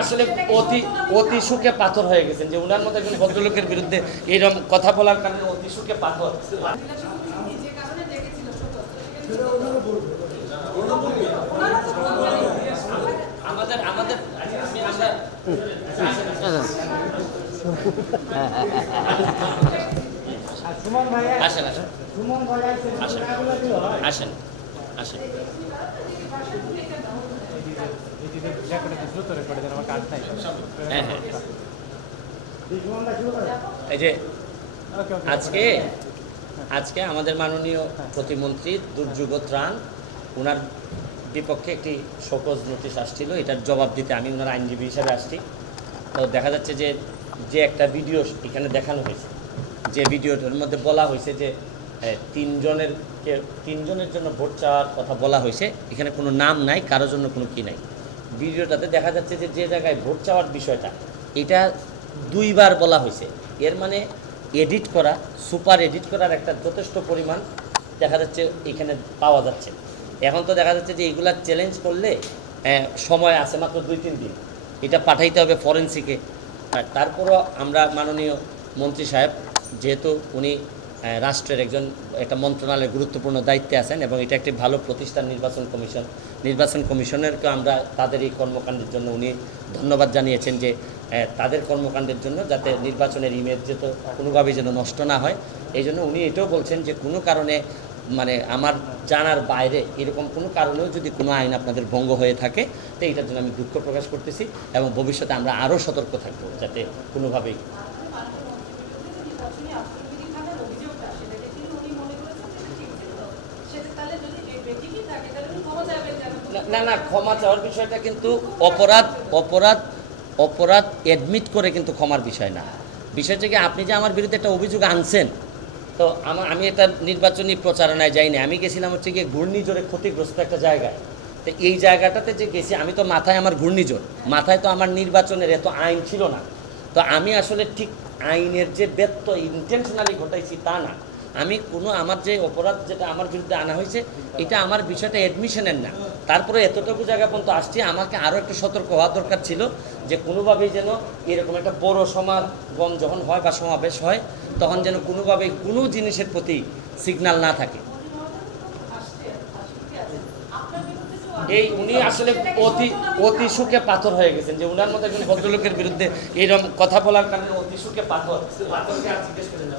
আসলে অতি অতি সুখে পাথর হয়ে গেছেন যে উনার মতো একজন ভদ্রলোকের বিরুদ্ধে এইরকম কথা বলার কারণে অতি সুখে পাথর। আমাদের আমাদের আসেন আসেন আসেন আসেন আসেন। হ্যাঁ হ্যাঁ এই যে আজকে আজকে আমাদের মাননীয় প্রতিমন্ত্রী দুর্যোগ ত্রাণ ওনার বিপক্ষে একটি শোকজ নোটিশ আসছিল, এটার জবাব দিতে আমি ওনার আইনজীবী হিসাবে আসছি। তো দেখা যাচ্ছে যে যে একটা ভিডিও এখানে দেখানো হয়েছে, যে ভিডিওটার মধ্যে বলা হয়েছে যে তিনজনের জন্য ভোট চাওয়ার কথা বলা হয়েছে, এখানে কোনো নাম নাই, কারোর জন্য কোনো কি নাই। ভিডিওটাতে দেখা যাচ্ছে যে যে জায়গায় ভোট চাওয়ার বিষয়টা এটা দুইবার বলা হয়েছে, এর মানে এডিট করা, সুপার এডিট করার একটা যথেষ্ট পরিমাণ দেখা যাচ্ছে এখানে পাওয়া যাচ্ছে। এখন তো দেখা যাচ্ছে যে এইগুলা চ্যালেঞ্জ করলে সময় আছে মাত্র 2-3 দিন, এটা পাঠাইতে হবে ফরেন্সিকে। তারপরও আমরা মাননীয় মন্ত্রী সাহেব, যেহেতু উনি রাষ্ট্রের একটা মন্ত্রণালয়ের গুরুত্বপূর্ণ দায়িত্বে আছেন এবং এটা একটি ভালো প্রতিষ্ঠান নির্বাচন কমিশনেরকে আমরা তাদের এই কর্মকাণ্ডের জন্য উনি ধন্যবাদ জানিয়েছেন যে তাদের কর্মকাণ্ডের জন্য যাতে নির্বাচনের ইমেজ যেন কোনোভাবেই যেন নষ্ট না হয়। এই জন্য উনি এটাও বলছেন যে কোনো কারণে মানে আমার জানার বাইরে এরকম কোনো কারণেও যদি কোনো আইন আপনাদের ভঙ্গ হয়ে থাকে তো এইটার জন্য আমি দুঃখ প্রকাশ করতেছি এবং ভবিষ্যতে আমরা আরও সতর্ক থাকবো যাতে কোনোভাবেই না ক্ষমা চাওয়ার বিষয়টা কিন্তু অপরাধ অ্যাডমিট করে কিন্তু ক্ষমার বিষয় না। বিষয়টা কি আপনি যে আমার বিরুদ্ধে একটা অভিযোগ আনছেন, তো আমি এটা নির্বাচনী প্রচারণায় যাইনি, আমি গেছিলাম হচ্ছে গিয়ে ঘূর্ণিঝড়ে ক্ষতিগ্রস্ত একটা জায়গায়। তো এই জায়গাটাতে যে গেছি আমি তো মাথায় আমার ঘূর্ণিঝড়, মাথায় তো আমার নির্বাচনের এত আইন ছিল না। তো আমি আসলে ঠিক আইনের যে ব্যত্যয় ইন্টেনশনালি ঘটাইছি তা না, আমি আমার যে অপরাধ যেটা আমার বিরুদ্ধে আনা হয়েছে এটা আমার বিষয়টা অ্যাডমিশনের না। তারপরে এতটুকু জায়গা পর্যন্ত আসছি, আমাকে আরও একটু সতর্ক হওয়া দরকার ছিল যে কোনোভাবেই যেন এরকম একটা বড় সমাগম যখন হয় বা সমাবেশ হয় তখন যেন কোনোভাবেই কোনো জিনিসের প্রতি সিগন্যাল না থাকে। এই উনি আসলে অতি সুখে পাথর হয়ে গেছেন যে উনার মতো একজন ভদ্রলোকের বিরুদ্ধে এইরকম কথা বলার কারণে অতি সুখে পাথরকে আর জিজ্ঞেস করেন না।